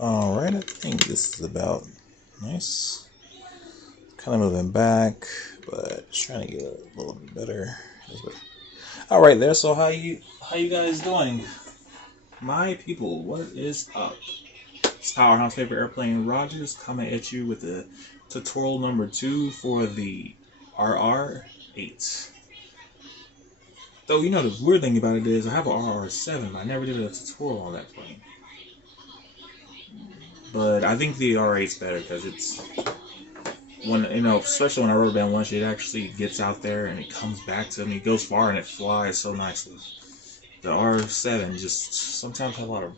Alright, I think this is about nice. Kind of moving back, but just trying to get a little bit better. Alright there, so how you guys doing? My people, what is up? It's Powerhouse Paper Airplane Rogers coming at you with the tutorial number 2 for the RR-8. Though, you know, the weird thing about it is I have an RR-7, but I never did a tutorial on that plane. But I think the RR-8's better because it's, when, you know, especially when I rubber band once, it actually gets out there and it comes back to me. It goes far and it flies so nicely. The R7 just sometimes has a lot of,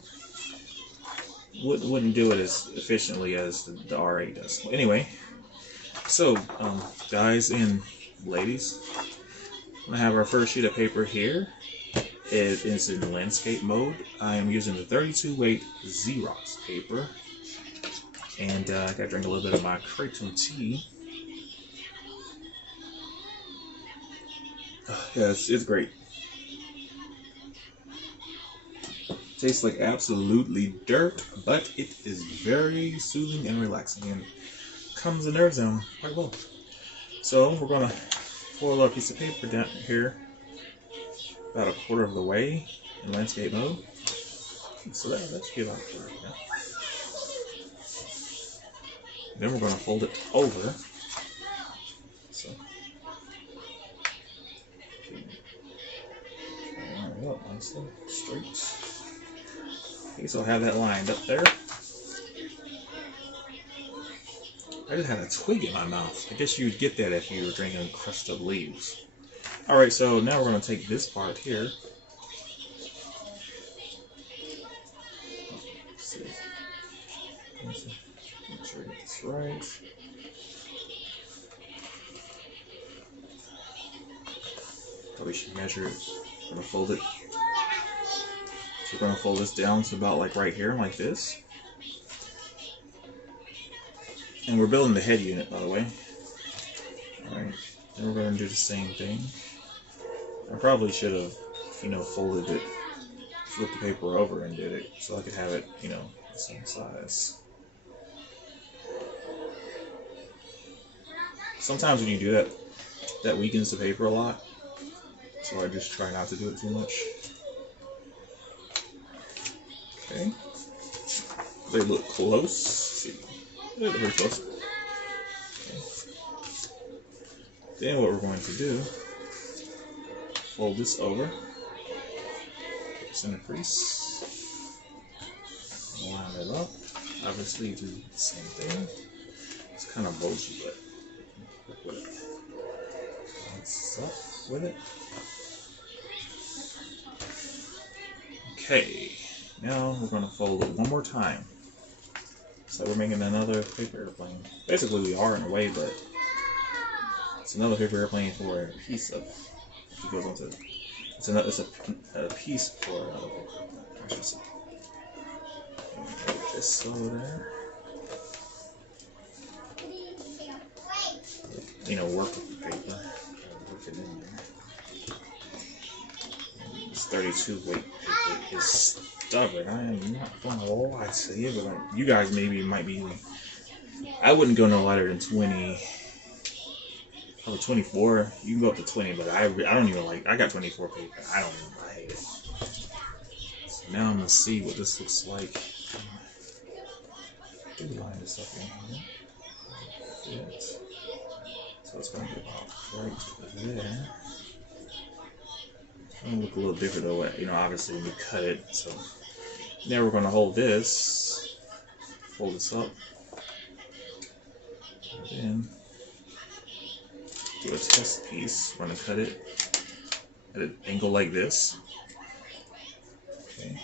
wouldn't do it as efficiently as the R8 does. Anyway, so guys and ladies, we have our first sheet of paper here. It is in landscape mode. I am using the 32 weight Xerox paper, and I gotta drink a little bit of my Kratom tea. Yeah, it's great. Tastes like absolutely dirt, but it is very soothing and relaxing and calms the nerves down quite well. So we're gonna fold our piece of paper down here about a quarter of the way in landscape mode. So that should be about a quarter. Yeah. Then we're gonna fold it over. So line it up nicely, straight. Okay, so I have that lined up there. I just had a twig in my mouth. I guess you'd get that if you were drinking crushed up leaves. Alright, so now we're going to take this part here. Let's see. Make sure I get this right. Probably should measure it. I'm going to fold it. So we're going to fold this down to about like right here, like this. And we're building the head unit, by the way. Alright, then we're going to do the same thing. I probably should have, you know, folded it, flipped the paper over and did it, so I could have it, you know, the same size. Sometimes when you do that, that weakens the paper a lot. So I just try not to do it too much. Okay. They look close. Let's see. They look pretty close. Okay. Then what we're going to do, fold this over. Center crease. Line it up. Obviously do the same thing. It's kind of bulgy, but work with it. What's up with it? Okay, now we're going to fold it one more time. So we're making another paper airplane. Basically we are in a way, but it's another paper airplane for a piece of, it goes onto, it's a piece for another paper airplane, I should say. Put this over there. You know, work with the paper. Work it in there. This 32 weight paper is stubborn. I am not gonna lie to you, but like, you guys maybe might be. I wouldn't go no lighter than 20. Probably 24. You can go up to 20, but I don't even like. I got 24 paper. I hate it. So now I'm gonna see what this looks like. Line this up in here. So it's gonna be about right there. It's gonna look a little different though, you know, obviously when we cut it. So now we're gonna hold this, fold this up, and then do a test piece. We're gonna cut it at an angle like this. Okay.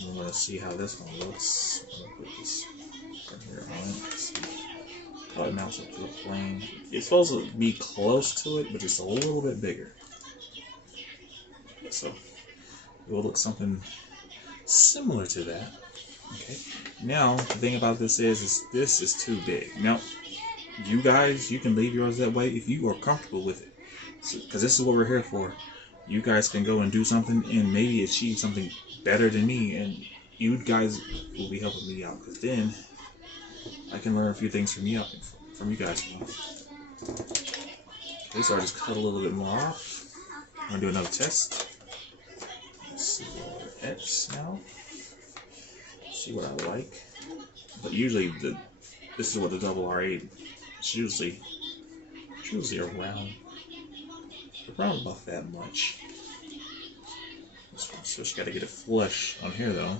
And we're gonna see how this one looks. I'm gonna put this right here on it. See how it mounts up to the plane. It's supposed to be close to it, but just a little bit bigger. So it will look something similar to that. Okay. Now the thing about this is this is too big. Now, you guys, you can leave yours that way if you are comfortable with it, because this is what we're here for. You guys can go and do something and maybe achieve something better than me, and you guys will be helping me out, because then I can learn a few things from you guys. Okay, so I just cut a little bit more off. I'm gonna do another test. Let's see what etch now. See what I like. But usually this is what the double R8. It's usually around about that much. So just gotta get it flush on here though.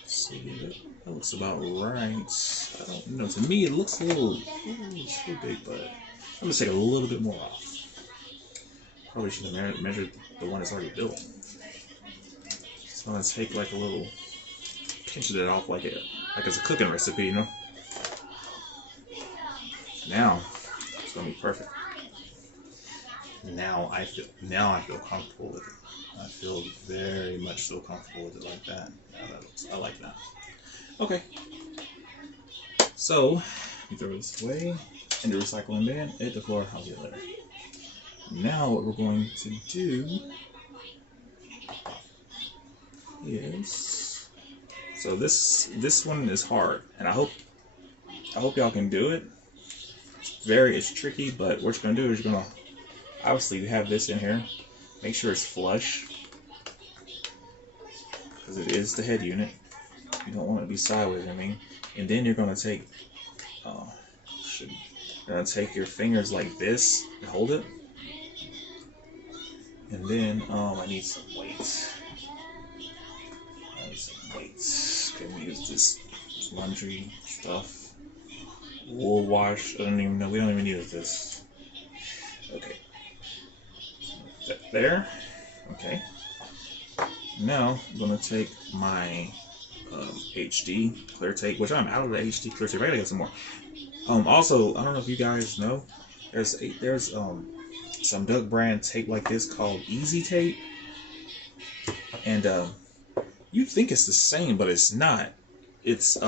Let's see, that looks about right. I don't know. To me, it looks a little too big, but I'm gonna take a little bit more off. Probably should have measured the one that's already built. So I'm gonna take like a little, pinching it off like it's a cooking recipe, you know. Now it's gonna be perfect. Now I feel comfortable with it. I feel very much so comfortable with it like that. I like that. Okay. So you throw this away in the recycling bin, hit the floor, I'll see you later. Now what we're going to do is, so this one is hard, and I hope y'all can do it. It's tricky, but what you're gonna do is you're gonna, obviously you have this in here, make sure it's flush, because it is the head unit. You don't want it to be sideways, I mean. And then you're gonna take your fingers like this and hold it. And then I need some weights. Can we use this laundry stuff? Wool wash. I don't even know. We don't even need this. Okay. There. Okay. Now I'm gonna take my HD clear tape, which I'm out of the HD clear tape. I gotta get some more. Also, I don't know if you guys know, there's some Duck brand tape like this called Easy Tape, and you think it's the same, but it's not. It's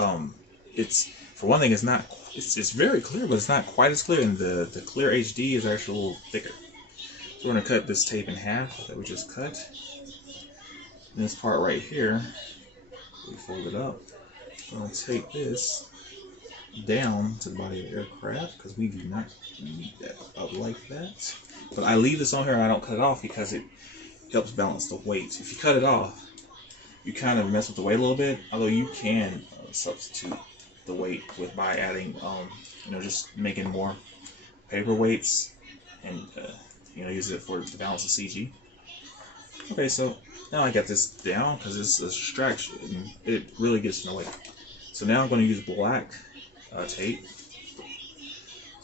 for one thing, it's not. It's very clear, but it's not quite as clear. And the clear HD is actually a little thicker. So we're gonna cut this tape in half that we just cut. And this part right here, we fold it up. I'm gonna take this down to the body of the aircraft, because we do not need that up like that. But I leave this on here and I don't cut it off because it helps balance the weight. If you cut it off, you kind of mess with the weight a little bit, although you can substitute the weight by adding, just making more paper weights and, use it to balance the CG. Okay, so now I got this down because it's a stretch and it really gets in the way. So now I'm going to use black tape.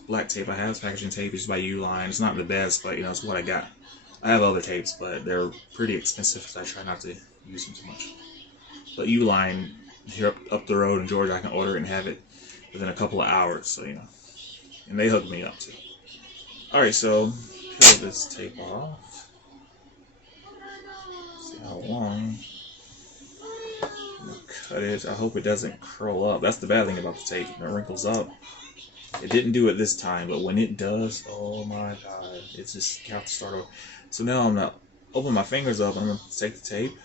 Black tape I have, it's packaging tape, it's by Uline. It's not the best, but it's what I got. I have other tapes, but they're pretty expensive, so I try not to use them too much. But Uline here up the road in Georgia, I can order it and have it within a couple of hours, so and they hook me up too. Alright, so peel this tape off. See how long. Cut it. I hope it doesn't curl up. That's the bad thing about the tape. It wrinkles up. It didn't do it this time, but when it does, oh my god, it's just, you have to start over. So now I'm gonna open my fingers up. I'm gonna take the tape,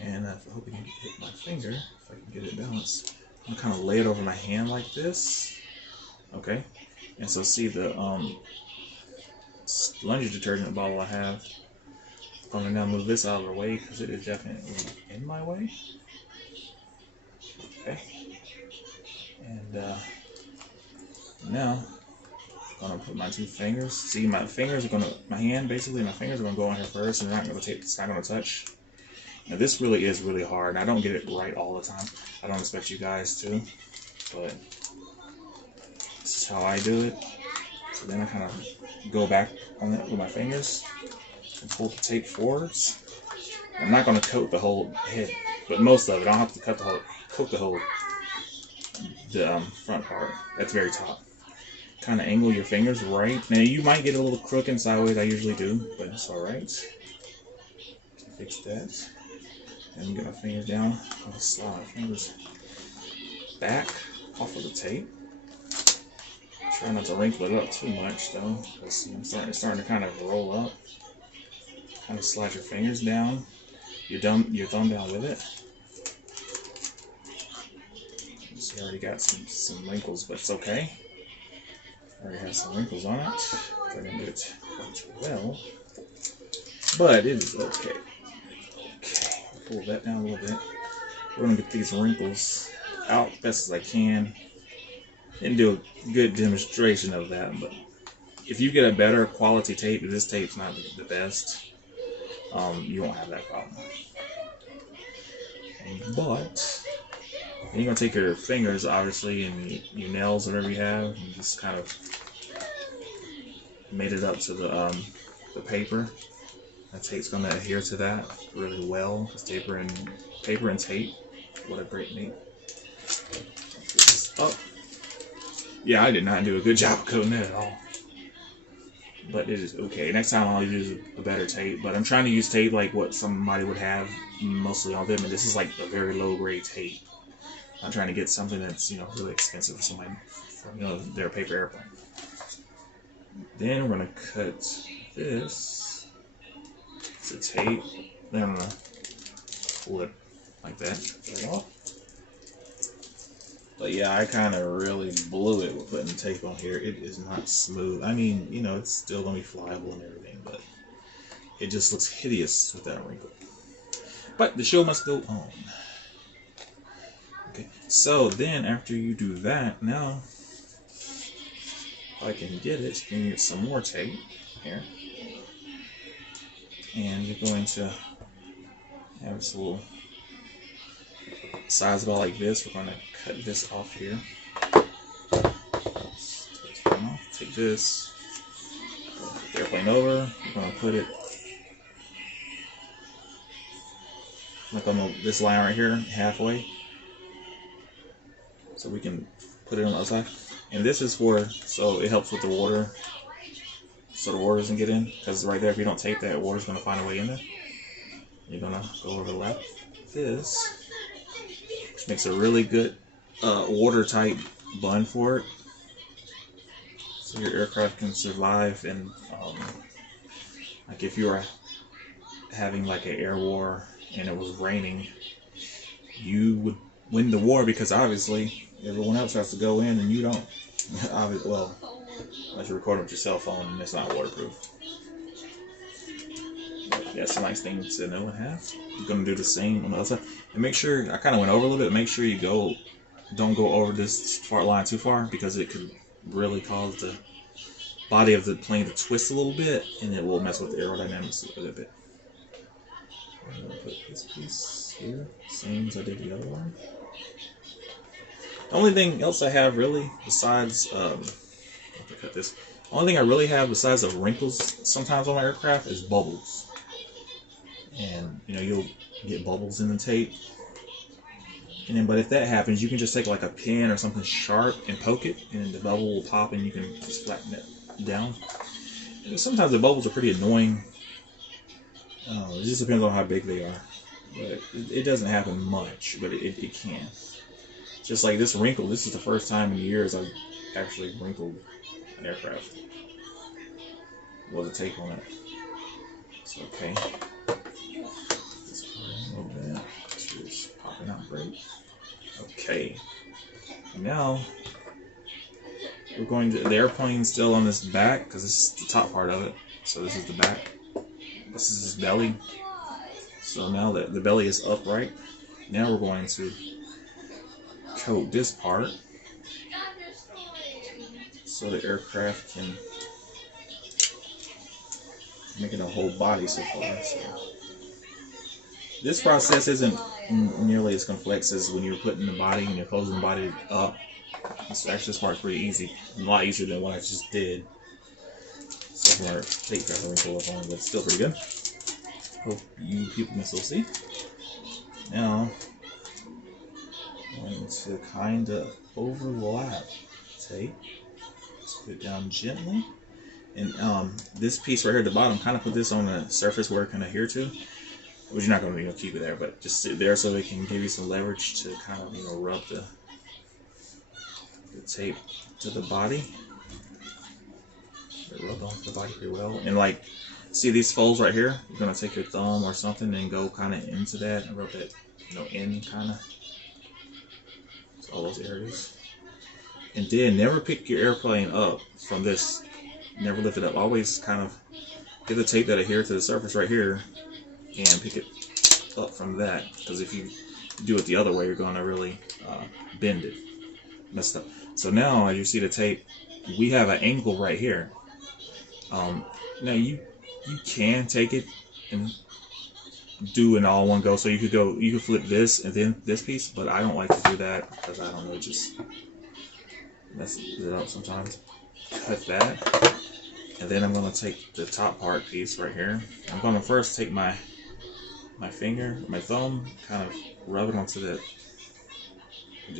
and I hope you can hit my finger if I can get it balanced. I'm gonna kind of lay it over my hand like this. Okay, and so see the laundry detergent bottle I have. I'm gonna now move this out of the way because it is definitely in my way. Okay, and now I'm gonna put my two fingers. See, my fingers are gonna, my fingers are gonna go on here first, and it's not gonna touch. Now this really is really hard, and I don't get it right all the time. I don't expect you guys to, but this is how I do it. So then I kind of go back on it with my fingers and pull the tape forwards. I'm not gonna coat the whole head, but most of it. I don't have to coat the whole front part. That's very top. Kind of angle your fingers right. Now you might get a little crooked and sideways. I usually do, but it's all right. Fix that. And get my fingers down. I'm gonna slide my fingers back off of the tape. Try not to wrinkle it up too much though, because it's starting to kind of roll up. Kind of slide your fingers down. your thumb down with it. See, already got some wrinkles, but it's okay. Already has some wrinkles on it. I didn't do it quite well, but it is okay. Okay, pull that down a little bit. We're gonna get these wrinkles out best as I can. Didn't do a good demonstration of that, but if you get a better quality tape, if this tape's not the best, you won't have that problem. But then you're gonna take your fingers, obviously, and your nails, whatever you have, and just kind of made it up to the paper. The tape's gonna adhere to that really well. It's paper and tape. What a great mate. Oh, yeah, I did not do a good job of coating it at all. But it is okay. Next time I'll use a better tape. But I'm trying to use tape like what somebody would have mostly on them, and this is like a very low grade tape. I'm trying to get something that's, you know, really expensive for somebody, for, you know, their paper airplane. Then we're gonna cut this. It's a tape. Then I'm gonna pull it like that. Right off. But yeah, I kind of really blew it with putting tape on here. It is not smooth. I mean, you know, it's still gonna be pliable and everything, but it just looks hideous with that wrinkle. But the show must go on. Okay, so then after you do that, now if I can get it, you can get some more tape here, and you're going to have this little size about like this. We're going to cut this off here. Take this, put the airplane over. We're going to put it like on this line right here, halfway, so we can put it on the other side. And this is for, so it helps with the water, so the water doesn't get in, because right there, if you don't tape that, water's going to find a way in there. You're going to go overlap this, which makes a really good watertight bun for it, so your aircraft can survive. And like if you were having like an air war and it was raining, you would win the war, because obviously everyone else has to go in and you don't. Well, unless you're recording with your cell phone and it's not waterproof. That's a nice thing to know and have. You're going to do the same on the other side. And make sure, I kind of went over a little bit, make sure you don't go over this far line too far, because it could really cause the body of the plane to twist a little bit, and it will mess with the aerodynamics a little bit. I'm going to put this piece here, same as I did the other one. The only thing else I have really, besides, I have to cut this. The only thing I really have besides the wrinkles sometimes on my aircraft is bubbles. And, you know, you'll get bubbles in the tape. And then, but if that happens, you can just take like a pin or something sharp and poke it, and the bubble will pop, and you can just flatten it down. And sometimes the bubbles are pretty annoying. It just depends on how big they are. But it doesn't happen much, but it can. Just like this wrinkle, this is the first time in years I've actually wrinkled an aircraft with a tape on it. It's okay. This part a little bit. This is popping out great. Okay. Now we're going to, the airplane's still on this back, because this is the top part of it. So this is the back. This is his belly. So now that the belly is upright, now we're going to coat this part so the aircraft can make it a whole body so far. So this process isn't nearly as complex as when you're putting the body and you're closing the body up. It's actually, this part's pretty easy, a lot easier than what I just did. So our tape got a wrinkle up on it, but it's still pretty good. Hope you people can still see. Now I'm going to kind of overlap tape. Let's put it down gently. And this piece right here at the bottom, kind of put this on the surface where it can adhere to. Which you're not going to keep it there, but just sit there so it can give you some leverage to kind of rub the tape to the body. It rubbed onto the body pretty well. And like See these folds right here? You're gonna take your thumb or something and go kind of into that and rub that, in kind of. All those areas. And then never pick your airplane up from this. Never lift it up. Always kind of get the tape that adhere to the surface right here and pick it up from that. Because if you do it the other way, you're going to really bend it. Messed up. So now, as you see the tape, we have an angle right here. Now you can take it and do it all in one go. So you could flip this and then this piece, but I don't like to do that because I don't know, just messes it up sometimes. Cut that, and then I'm going to take the top part piece right here. I'm going to first take my finger, my thumb, kind of rub it onto the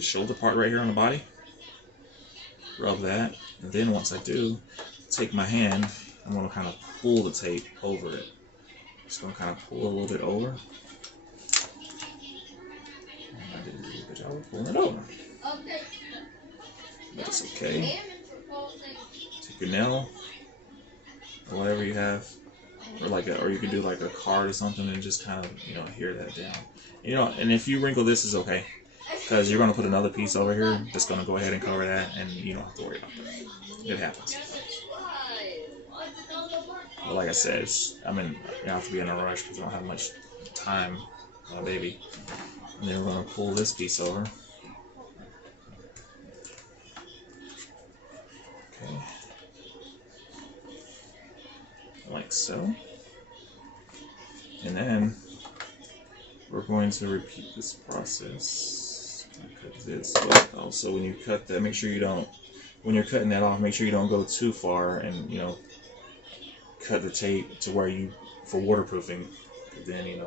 shoulder part right here on the body. Rub that, and then once I do, take my hand, I'm going to kind of pull the tape over it. Just going to kind of pull a little bit over. And I did a really good job of pulling it over. But it's okay. Take your nail, or whatever you have, or you could do like a card or something and just kind of, adhere that down. And if you wrinkle this, is okay. Because you're going to put another piece over here that's going to go ahead and cover that, and you don't have to worry about that. It happens. But like I said, you have to be in a rush because I don't have much time on a baby. And then we're going to pull this piece over. Okay. Like so. And then we're going to repeat this process. Cut this. Also, when you cut that, make sure you don't, when you're cutting that off, make sure you don't go too far and, cut the tape to where for waterproofing. Then,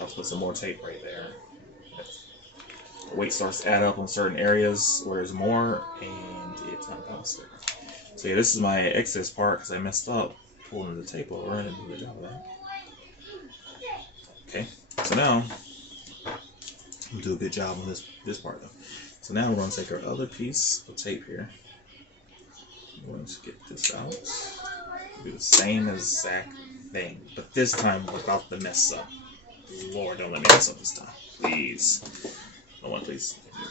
I'll put some more tape right there. The weight starts to add up on certain areas where there's more, and it's not possible. So yeah, this is my excess part because I messed up pulling the tape over. I didn't do a good job of that. Okay, so now we'll do a good job on this part though. So now we're going to take our other piece of tape here. We're going to get this out. Do the same exact thing, but this time without the mess up. Lord, don't let me mess up this time, please. No one, please. I'm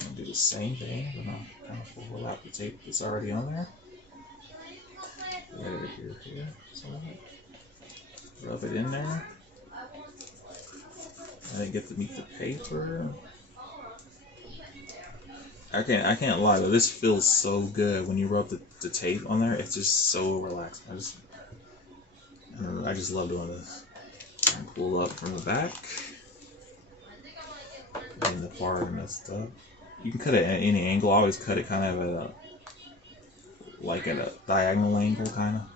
gonna do the same thing. I'm gonna kind of overlap the tape that's already on there. Let it adhere here. Rub it in there. And then get to meet the paper. I can't lie though, this feels so good when you rub the tape on there. It's just so relaxing. I just love doing this. And pull up from the back. And the part messed up. You can cut it at any angle. I always cut it kind of at a diagonal angle, kind of.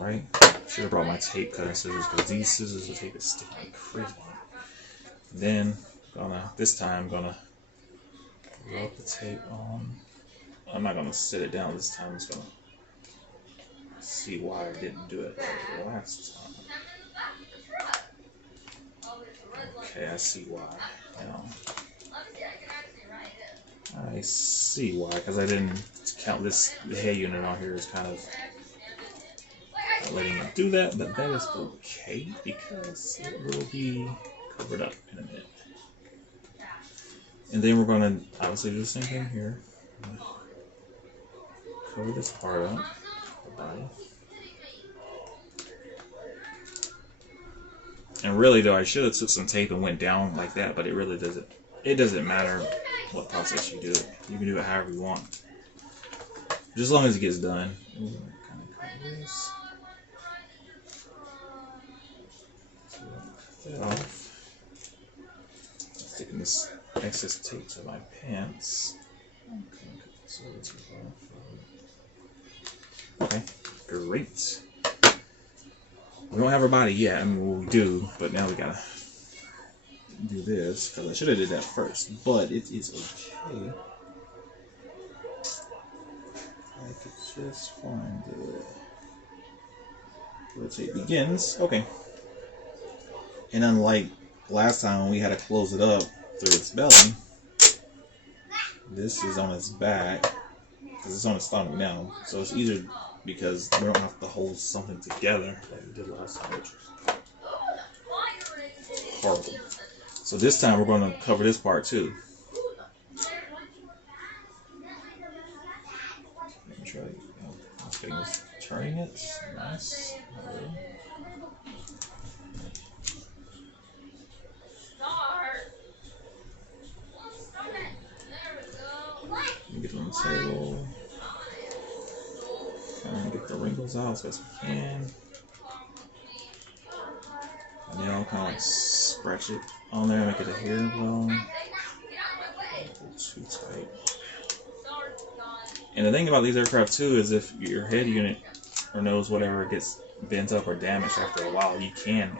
Right? Should have brought my tape cutting scissors because these scissors will take it sticking like crazy. Then this time I'm gonna rub the tape on. I'm not gonna sit it down this time. I'm just gonna see why I didn't do it the last time. Okay, I see why. I see why, because I didn't count this. The head unit on here is kind of not letting it do that, but that is okay because it will be covered up in a minute. And then we're going to obviously do the same thing here. Cover this part up, the body. And really though, I should have took some tape and went down like that, but it really doesn't. It doesn't matter what process you do it. You can do it however you want, just as long as it gets done. Kind of cover this. So cut that off. Sticking this excess tape to my pants. Okay, great. We don't have our body yet. I mean, we do, but now we gotta do this because I should have did that first. But it is okay. I could just find where the tape begins. Okay. And unlike last time when we had to close it up through its belly, this is on its back because it's on its stomach now. So it's either because we don't have to hold something together like we did last time, which was horrible. So this time we're going to cover this part too. Turning it, nice. Get it on the table. And get the wrinkles out as best we can. And then I'll kind of like scratch it on there, make it a hair blow. Too tight. And the thing about these aircraft too is if your head unit or nose, whatever, gets bent up or damaged after a while, you can